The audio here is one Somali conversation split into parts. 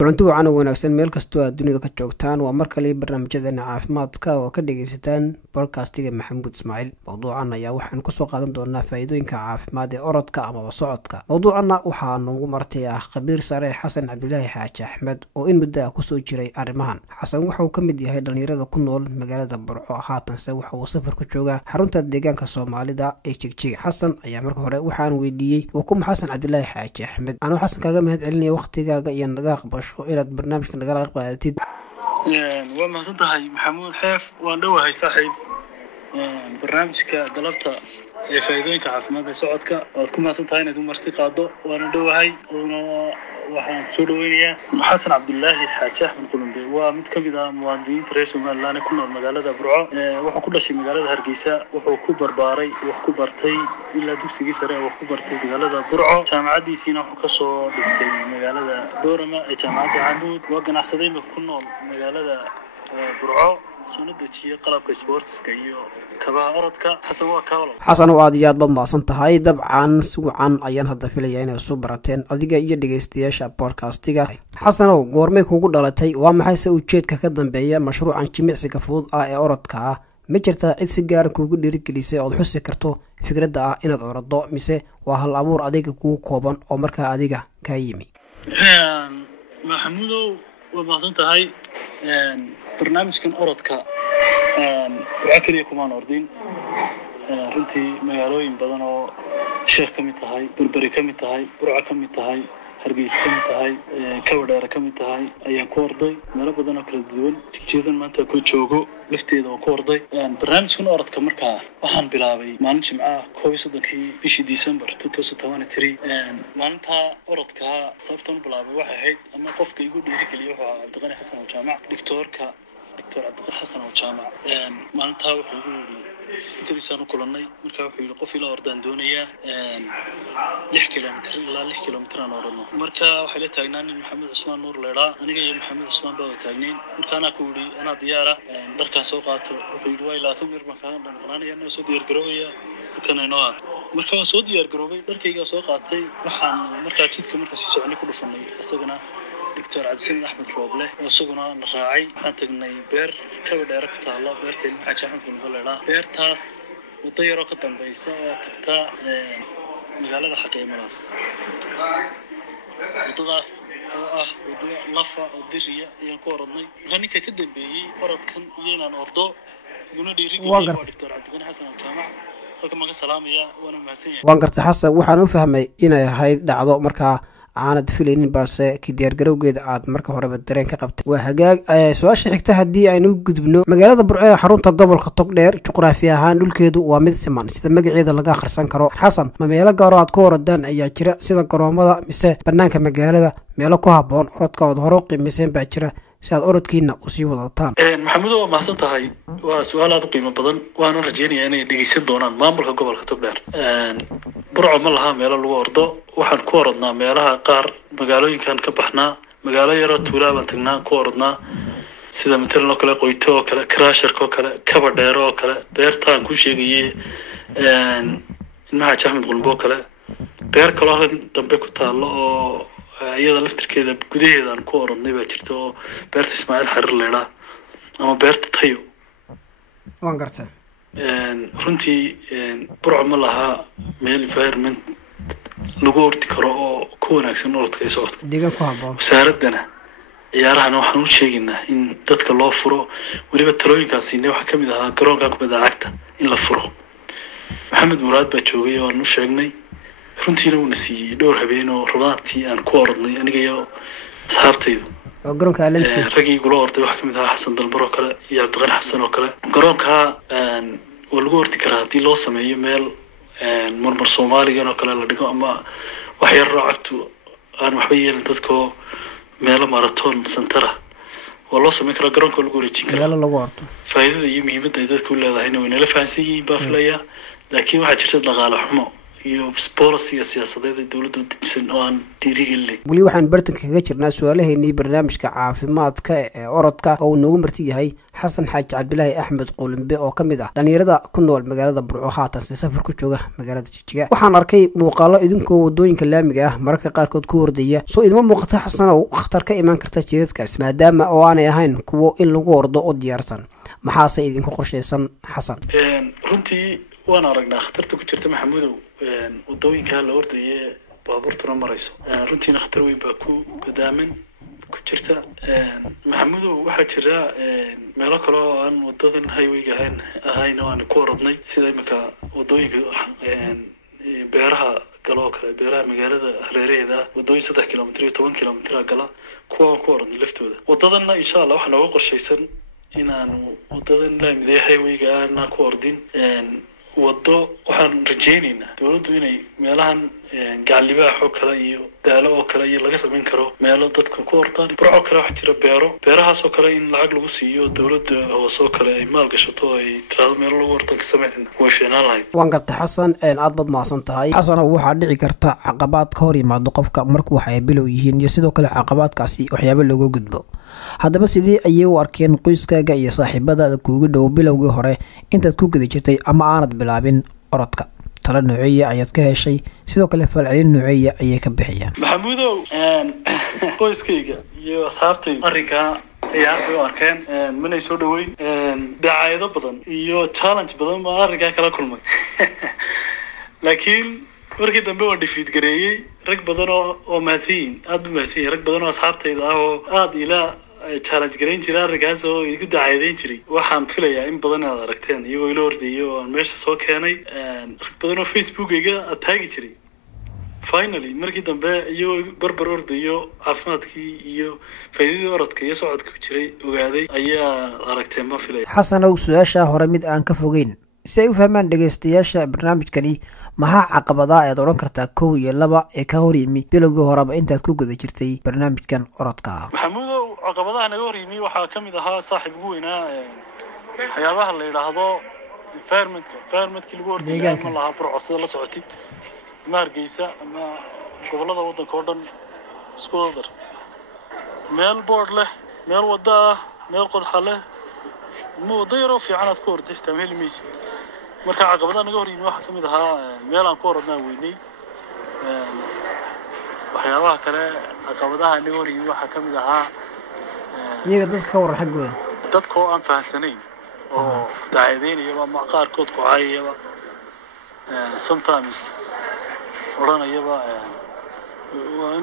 kulanti wacan oo wanaagsan meel kastoo aad dunida ka joogtaan waa mar kale barnaamijyadeena caafimaadka oo ka dhageysataan podcast-iga Maxamuud Ismaaciil. Mowduucan ayaa waxaan ku soo qaadan doonaa faa'iidooyinka caafimaad ee orodka ama socodka. Mowduucana waxaa noogu martay khabiir sare Xasan Cabdulaahi Xaaji Axmed oo in muddo ku soo jiray arrimahan. Xasan waxa uu ka mid yahay dhalinyarada ku nool magaalada Burco, haatanse waxa uu safar ku joogaa xarunta deegaanka Soomaalida ee Jigjiga. Xasan ayaa marka hore waxaan weydiiyay kuma Xasan Cabdulaahi Xaaji Axmed. Anoo Xasan kaaga mahadcelinaya waqtigaaga iyo naga inaad barnaamijka nagala qayb qaadatid. waa mahadsantahay Maxamuud Xeef, waan dhawahay saaxiib. barnaamijka galabta ee faa'iidooyinka caafimaad ee socodka waad ku mahadsantahay inaad u marti qaado. waan dhawahay waxaan soo dhaweynayaa Xasan Cabdulaahi Xaaji Axmed Qulumbe. waa mid ka mid ah muwaadiniinta reer Somaliland ku nool magaalada Burco. wuxuu ku dhashay magaalada Hargeysa, wuxuu ku barbaaray wax ku bartay ilaa dugsigii sare wax ku bartay magaalada Burco. jaamacadiisina wuxuu ka soo dhigtay magaalada Boorama ee jaamacadda Camuud. waa ganacsaday ku nool magaalada Burco, soo dejiye qalabka sportska iyo kabaha orodka. Xasan waa ka walaal. Xasan oo aad iyo aad mahadsan tahay. dabcan si wacan ayaan hadda filayaa inay soo barateen adiga iyo dhageystayaasha podcast-iga. Xasan oo goormay kugu dhalatay? waa maxay ujeedka ka dambeeya mashruucan jimicsiga fudud ee orodka ah? ma jirtaa cid si gaar ah kugu dhiirigelisay oo xusi karto fikradda ah inaad orado, mise waa hal abuur adiga kugu kooban oo markaa adiga ka yimi? Maxamuudow, waa mahadsan tahay. barnaamijkan orodka waxaa kaliya kumaan ordin. runtii magaalooyin badan oo Sheekh ka mid tahay, Berberi ka mid tahay, Burco ka mid tahay, Hargeysa ka mid tahay, Kawadheer ka mid tahay ayaan ku orday. meelo badan oo kala duwan Jigjigan maanta ku joogo lafteeda oo ku orday. barnaamijkan orodka markaa waxaan bilaabay maalin Jimcaha 31 bishii December 2023. maalinta orodka sababtan bilaabay waxay ahayd ama qofka igu dhiirigeliyay wuxuu ahaa Cabdiqani Xasan oo jaamac Dr. Cabdiqani Xasan oo jaamac. maalinta wuxuu igu yiri sikadiisaan u kulannay. markaa wuxuu yiri qof ila ordaan doonayaa 6 kilomitir ilaa 6 kilomitir aan orodno. marka waxay la taagnaan Maxamed Cusmaan Nuur leeraa, aniga iyo Maxamed Cusmaan baa taagnayn. markaana ku yiri anaa diyaara dharkaan soo qaato. wuxuu yiri waa ilaa 10 mar kaan dhaqanaanaya inuu soo diyaar garoobaya kana inoo marka waan soo diyaar garoobay, dharkayga soo qaatay. waxaan markaa jidka markaa si soconi ku dhufanay asagana Dr. Cabdisalaam Axmed Rooble oo isaguna na raacay. waxaan tagnay beer Kawadheer ku taalo, beerta Xaaji Axmed Qulumbe leeraa. beertaas wada yar oo ka dambaysa oo tagta magaalada Xaqiimadaas. wadadaas oo ah wada lafa oo diriya ayaan ku orodnay. ninka ka dambeeyay orodkan iyo inaan ordo iguna dhiirigeliyay Dr. Cabdiqani Xasan oo jaamac. halka maga salaamaya waana mahadsanyahay. waan gartay Xasan, waxaan u fahmay inay ahayd dhacdo markaa aanad filaynin, balse ki diyaar garowgeeda aad marka horeba dareen ka qabtay. waa hagaag. su-aasha xigta haddii aynu gudubno, magaalada Burco ee xarunta gobolka Togdheer juqraafi ahaan dhulkeedu waa mid siman sida magaceeda laga akhrisan karo. Xasan, ma meelo gaar ah aad ku orodaan ayaa jira sida garoomada mise banaanka magaalada meelo ku habboon orodka oo hore u qiimaysan baa jira si aad orodkiina u sii wadataan? Maxamuud, waa mahadsan tahay. waa su'aal aad u qiimo badan. waana rajeynayaa inay dhegeysan doonaan maamulka gobolka Togdheer. Burco ma laha meelo lagu ordo. waxaan ku orodnaa meelaha qaar magaalooyinkan ka baxnaa. magaalo yar oo tuulaa baan tagnaa ku orodnaa, sida matalan oo kale Qoyto oo kale, Crasherka oo kale, Kawadheer oo kale, beertaan ku sheegayay Xaaji Axmed Qulumbe oo kale, beer kale oo dambe ku taalo oo iyada laftirkeeda gudaheedaan ku orodnay baa jirta oo beerta Ismaaciil Xariir leeraa ama beerta Tayo. waan gartay. runtii Burco ma laha meel environment lagu ordi karo oo ku wanaagsan orodka iyo socodka. deegaan ku habboon. wasaaradana ciyaarahan waxaan u sheegaynaa in dadka loo furo. weliba talooyinkaasina waxaa ka mid ahaa garoonka kubadda cagta in la furo. Maxamed Muraad baa joogay oo aan u sheegnay. runtiina uuna siiyey dhowr habeen oo rubaantii aan ku orodnay aniga iyo asxaabtaydu. oo garoonka Alamsi ragii gula orday waxaa ka mid ahaa Xasan Dalmar oo kale iyo Cabdiqani Xasan oo kale. garoonka waa lagu ordi karaa haddii loo sameeyo meel marmar Soomaaligan oo kale la dhigo ama wax yar raacto aan waxba yeelin dadkoo meelo marathon center ah waa loo sameyn karaa. garoonka lagu wareejin karaa meelo lagu ordo. faa'iidada iyo muhiimadda ay dadku leedahayna way nala fahansan yihiin baa filaya. laakiin waxaa jirta dhaqaale xumo iyo policy siyaasadeed ee dawladdu dejisan oo aan dhiirigelin. weli waxaan bartanka kaga jirnaa su'aalaheennii barnaamijka caafimaadka ee orodka oo noogu marti yahay xasan xaaji cabdilaahi axmed quulimbe oo ka mid ah dhalinyarada ku nool magaalada burco haatan si safar ku jooga magaalada Jigjiga. waxaan arkay muuqaalo idinkoo wadooyinka laamiga ah mararka qaarkood ku hordaya soo idma muuqata xasanow khatar ka imaan karta jidadkaas maadaama oo aanay ahayn kuwo in lagu ordo oo diyaarsan. maxaase idinku qorshaysan xasan? runtii waan aragnaa khatarta ku jirta maxamudow wadooyinka la ordaya baabuurtuna marayso runtiina khatar weyn baa ku gadaaman ku jirta maxamudow waxaa jira meelo kale oo aan wadadan highwayga ahayn oo aan ku orodnay sida imika wadooyinka beeraha galo kale beeraha magaalada hareeraheeda wadooyin 3 kilomitir iyo 10 kilomitir gala kuwa ku orodnay laftooda wadadana insha Allah waxa nooga qorshaysan inaanu wadadan laamida highwayga aan ku ordin wado waxaan rajaynaynaa dawladdu inay meelahan gacalibaax oo kale iyo daalo oo kale iyo laga sameyn karo meelo dadka ku ordaan burco kale wax jira beerahaas oo kale in lacag lagu siiyo dawladda hoose oo kale ay maal gashato ay tirado meelo lagu ordan ka sameyn way fiinaan lahayd. waan gartay xasan aad bad maasan tahay xasan waxaa dhici karta caqabad ka hor yimaado qofka markuu wax ay bilow yihiin iyo sidoo kale caqabadkaasi waxyaabo looga gudbo. haddaba sidii ayay u arkeen qoyskaaga iyo saaxiibadaada kuugu dhow bilowgii hore intaad ku gudi jirtay ama aanad bilaabin orodka? tala nooceeya ayaad ka heshay sidoo kale falcelin nooceeya ayay ka bixiyaan? maxamudow qoyskayga iyo asxaabtayda arrinkaa ayaa u arkeen manay soo dhaweyn dacaayado badan iyo challenge badan ma arrinkaa kala kulmay laakiin markii dambe waan defeat gareeyay rag badan oo mahadsiin aad u mahadsiin rag badan oo asxaabtayda ah oo aad ilaa challenge gareyn jiray arrinkaas oo igu dacaadeyn jiray. waxaan filayaa in badan aad aragteen iyagoo ila ordayay oo aan meesha soo keenay rag badan oo Facebook-ayga taagi jiray. finally markii dambe iyagoo barbar ordayo caafimaadkii iyo faa'iidada orodka iyo socodka ku jiray ogaaday ayaa aragteen ma filaya. xasanow su'aasha hore mid aan ka fogeyn si ay u fahmaan dhageystayaasha barnaamijkani maxaa caqabadaha aad oran kartaa 1 iyo 2 ee ka hor yimi bilowgii horeba intaad ku guda jirtay barnaamijkan orodka ah? maxamudow caqabadaha naga hor yimi waxaa ka mid ahaa saaxiib ugu weynaa waxyaabaha la yidhaahdo environmentkii lagu ordayay ma laha burco sida la socotid ma Hargeysa ama gobolada waddanka oo dhan isku dar meel board leh meel wada ah meel qodxa leh muddo yar oo fiican aad ku ordaytaa meel miis marka caqabadaha naga hor yimi waxa kamid ahaa meel aan ku orodnaa weynay waxyaabaha kale caqabadaha naga hor yimi waxa kamid ahaa iyaga dadka ka waran xaggooda dadka oo aan fahansanayn oo daacideynaya ama qaarkood ku caayaya sometimes oranayaba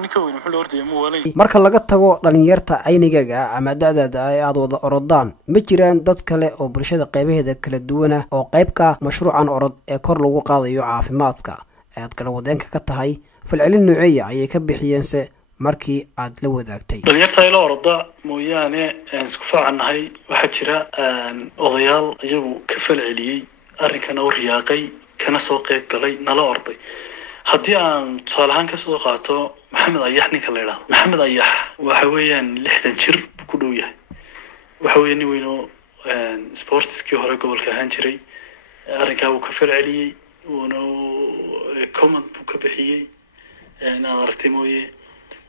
ninka weyn wuxuu ordayay ma walay. marka laga tago dhalinyarta aynigaga ama da'daada ay aad wada orodaan ma jiraan dad kale oo bulshada qaybaheeda kala duwan ah oo qayb ka mashruucan orod ee kor lagu qaadayo caafimaadka aad kala wadeenka ka tahay falcelin nooceeya ayay ka bixiyeense markii aad la wadaagtay? dhalinyarta ila orda mooyaane isku faacanahay waxaa jira odayaal iyagu ka falceliyay arrinkan oo riyaaqay kana soo qayb galay nala orday. haddii aan tusaalahaan ka soo qaato maxamed ayax ninka la yidhaahdo maxamed ayax waxa weeyaan 60 jir ku dhow yahay waxa weeyaan nin weyn oo sportskii hore gobolka ahaan jiray arrinkaa uu ka falceliyay uuna comment buu ka bixiyay aan aragtay mooye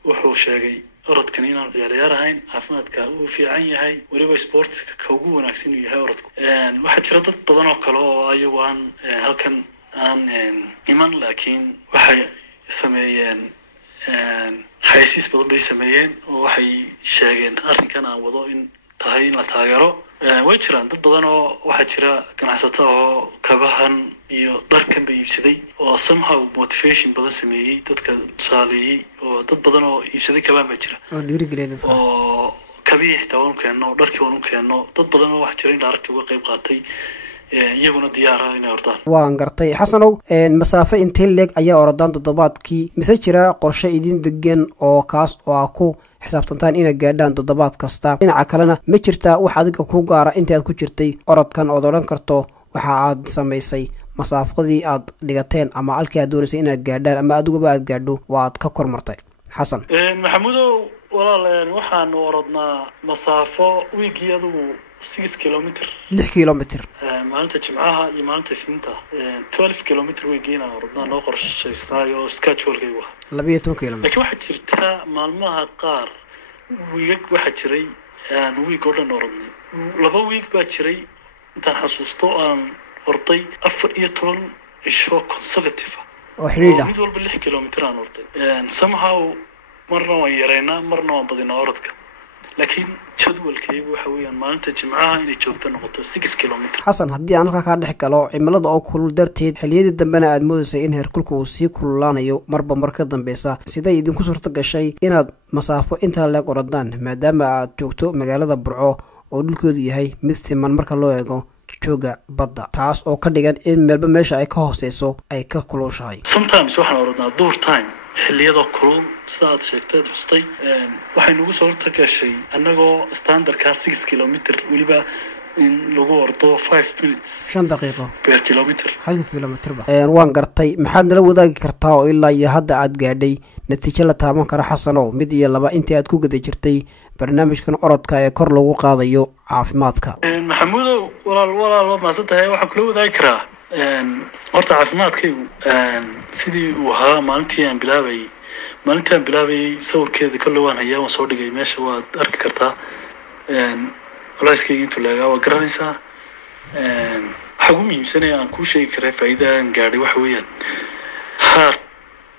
wuxuu sheegay orodkan inaan ciyaar ahayn caafimaadka uu fiican yahay waliba sportska ka ugu wanaagsan uu yahay orodku. waxaa jira dad badan oo kale oo ayagu aan halkan aan iman laakiin waxay sameeyeen xaysiis badan bay sameeyeen oo waxay sheegeen arrinkan aan wado in tahay in la taageero. way jiraan dad badan oo waxaa jira ganacsato oo kabahan iyo dharkan bay iibsaday oo somehow motivation badan sameeyay dadka tusaaleeyay oo dad badan oo iibsaday kabaan baa jira oo dhiirigeliyay dadka oo kabii xitaa u keeno dharkii u keeno dad badan oo wax jira in aragti uga qayb qaatay iyaguna diyaar ah inay ordaan. waan gartay xasanow masaafo intee leeg ayaa orodaan toddobaadkii mise jira qorshe idin degan oo kaas oo ku xisaabtantaan inaad gaadhaan toddobaad kasta? dhinaca kalena ma jirtaa wax adiga ku gaara inta aad ku jirtay orodkan ood odhan karto waxa aad samaysay masaafadii aad dhigateen ama halkii aad doonaysay inaad gaadhaan ama adiguba aad gaadho waad ka kormartay? xasan maxamudow walaal waxaan orodnaa masaafo wiigii adigu 6 kilometer 6 kilometer maalinta jimcaha iyo maalinta isniinta 12 kilometer way geynaa orodnaa noo qorshaysnaayo schedule-kaygu ah 12 kilometer laakiin waxaa jirta maalmaha qaar wiigag waxaa jiray aan wiig oo dhan orodnay 2 wiig baa jiray intaan xasuusto aan orday 14 cisho consecutive oo xiriir mid walba 6 kilometer aan orday somehow marna waan yareynaa marna waan badinaa orodka laakiin jadwalkaygu waxa weeyaan maalinta jimcaha inay joogto noqoto 6 kilometer xasan haddii aan halkaa kaa dhex galo cimilada oo kulul darteed xilliyadii dambena aad moodaysay in heerkulka uu sii kululaanayo marba mar ka dambeysa siday idinku suurto gashay inaad masaafo intaa leeg orodaan maadaama aad joogto magaalada Burco oo dhulkeedu yahay mid siman marka loo eego jooga badda taas oo ka dhigan in meelba meesha ay ka hooseyso ay ka kulushahay sometimes waxaan orodnaa door time xilliyada kulul sidaad sheegtay xustay waxay nagu soo tagashay annagoo standardka 6 kilometer waliba in lagu ordo 5 minutes 5 daqiiqo per kilometer 1 kilometer ba waan gartay maxaad nala wadaagi kartaa oo ilaa iyo hadda aad gaadhay natiijo la taaban kara xasanow mid iyo laba intii aad ku guda jirtay barnaamijkan orodka ee kor lagu qaadayo caafimaadka maxamuudow walaal ma santahay waxa kula wadaagi karaa horta caafimaadkaygu sidii uu ahaa maalintii aan bilaabay sawirkeeda kala waan hayaa waan soo dhigay meesha waad arki kartaa culayskayga intuu leegaa waa garanaysaa waxa ugu muhiimsanaya aan kuu sheegi karaa faa'iida aan gaadhay waxa weeyaan heart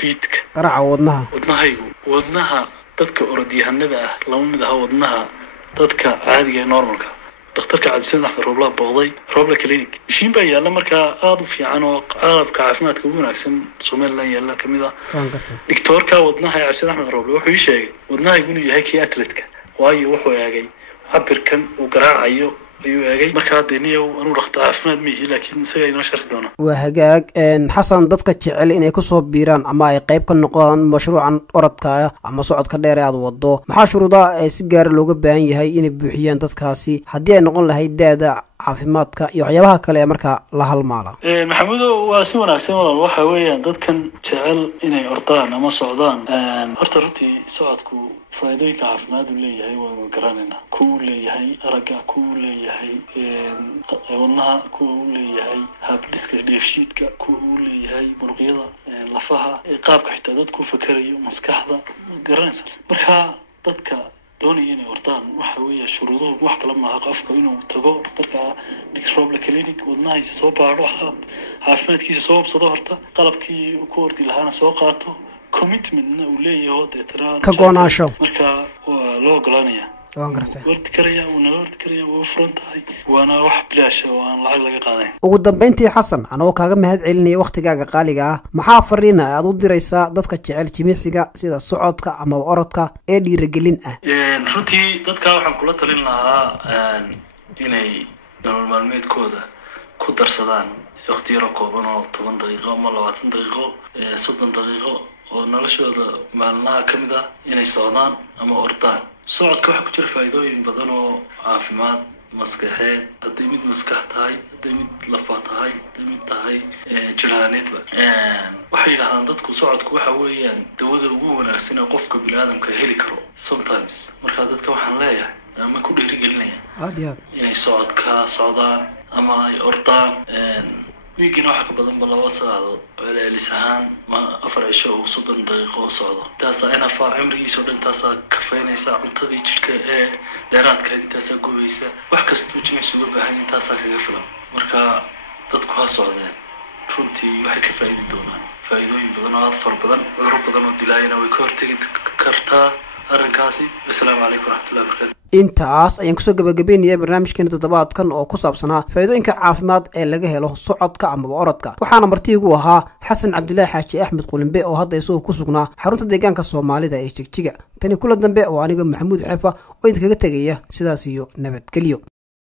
beatka qaraaca wadnaha dadka orodyahanada ah lama mid aha wadnaha dadka caadiga ee normalka dhakhtarka cabdisamed axmed roobla clinic mishiin baa yaalla markaa aada u fiican oo qalabka caafimaadka ugu wanaagsan somaliland yaalla kamid ah doctorka wadnaha ee cabdisamed axmed rooble wuxuu ii sheegay wadnahaygu inuu yahay kii atletka waayo wuxuu eegay cabirkan uu garaacayo ayuu eegay markaa deniyow anuu dhakhtar caafimaad mihi laakiin isaga inoo sharxi doona waa hagaag xasan dadka jecel inay kusoo biiraan ama ay qayb ka noqdaan mashruucan orodka ama socodka dheer ee aad wado maxaa shuruudaha ee si gaara looga baahan yahay inay buuxiyaan dadkaasi haddii ay noqon lahayd da-da caafimaadka iyo waxyaabaha kale ee markaa la halmaala maxamuudow waa si wanaagsan walaal waxa weeyaan dadkan jecel inay ordaan ama socdaan horta runtii socodku faa'iidooyinka caafimaad uu leeyahay waanu garanaynaa kuwa uu leeyahay aragga kuwa uu leeyahay wadnaha kuwa uu leeyahay habdhiska dheefshiidka kuwa uu leeyahay muruqyada lafaha qaabka xitaa dadku fakerayo maskaxda garanaysa marka dadka doonaya inay ordaan waxa weeye shuruuduhu wax kala maaha qofka inuu tago dhakhtarka roobla clinic wadnahiisa soo baadho caafimaadkiisa soo hubsado horta qalabkii uu ku ordi lahaana soo qaato commitmentna uu leeyahay deetana ka goonaasho marka waa loo ogolaanaya waan gartay ordi karaya waa furan tahay waana wax bilaash oo aan lacag laga qaadayn ugu dambeyntii xasan anoo kaaga mahad celinaya waqtigaaga qaaliga ah maxaa fariina aad u diraysaa dadka jecel jimicsiga sida socodka ama orodka ee dhiirigelin ah runtii dadka waxaan kula talin lahaa inay nolol maalmeedkooda ku darsadaan waqti yaro kooban oo 10 daqiiqo ama 20 daqiiqo 30 daqiiqo oo noloshooda maalmaha kamid ah inay socdaan ama ordaan socodka waxa ku jira faa'iidooyin badan oo caafimaad maskaxeed hadday mid maskax tahay hadday mid lafa tahay hadday mid tahay jiraaneedba waxay yidhahdaan dadku socodku waxa weeyaan dawada ugu wanaagsan ee qofka biniaadamka heli karo sometimes markaa dadka waxaan leeyahay ama ku dhiirigelinaya aad iyo aad inay socodka socdaan ama ay ordaan wiigina waxa ka badan ba 2 saacadood celcelis ahaan ma 4 cisho oo 30 daqiiqo socdo taasaa inafa cimrigiisa oo dhan taasaa kafaynaysa cuntadii jidhka ee dheeraadka intaasaa gubaysa wax kastuu jimicsi uga baahan intaasaa kaga filan marka dadku ha socdeen runtii waxay ka faa'iidi doonaan faa'iidooyin badan oo aad fara badan cudurro badan oo dilaayana way ka hortegi kartaa arrinkaasi assalaamu calaykum waraxmatullahi wabarakaatu intaas ayaan kusoo gabagabeynaya barnaamijkeena toddobaadkan oo ku saabsanaa faa'iidooyinka caafimaad ee laga helo socodka ama orodka waxaana martiigu ahaa xasan cabdilaahi xaaji axmed qulimbe oo hadda isagoo ku sugnaa xarunta deegaanka soomaalida ee jigjiga tani kula dambe oo aniga maxamuud xeefa oo idinkaga tegaya sidaas iyo nabadgelyo